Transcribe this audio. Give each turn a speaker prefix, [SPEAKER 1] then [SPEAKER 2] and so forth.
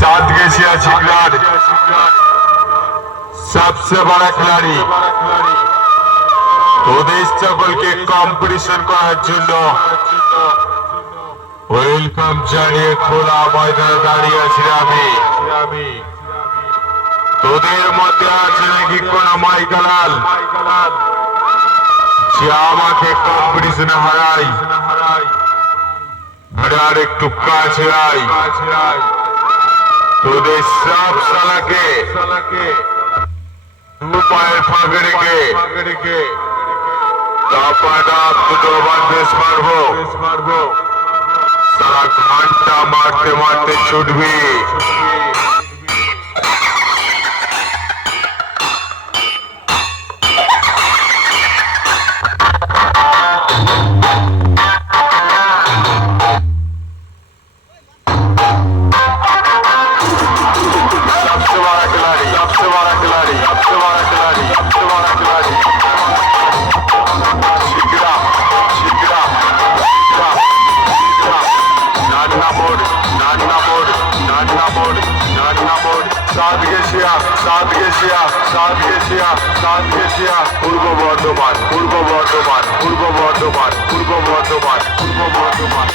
[SPEAKER 1] सात गेशिया चिकलार सबसे बड़ा खिलाड़ी ওদের সকলকে কম্পিটিশন করার জন্য ওয়েলকাম জানিয়ে খোলা ময়দানে দাঁড়িয়ে আছি আমি তোদের মধ্যে আছে নাকি কোন মাইকালাল যে আমাকে কম্পিটিশনে হারাই আরে আর একটু কাছে আয় তোদের সব সালাকে দু পায়ের ফাঁকে রেখে তারপরে দুটো বার বেশ মারবো। সারা ঘণ্টা মারতে মারতে ছুটবি। নামন সাত ঘেসিয়া সাত ঘেসিয়া সাত ঘেসিয়া সাত ঘেসিয়া পূর্ব বর্ধমান পূর্ব বর্ধমান পূর্ব বর্ধমান পূর্ব বর্ধমান পূর্ব বর্ধমান।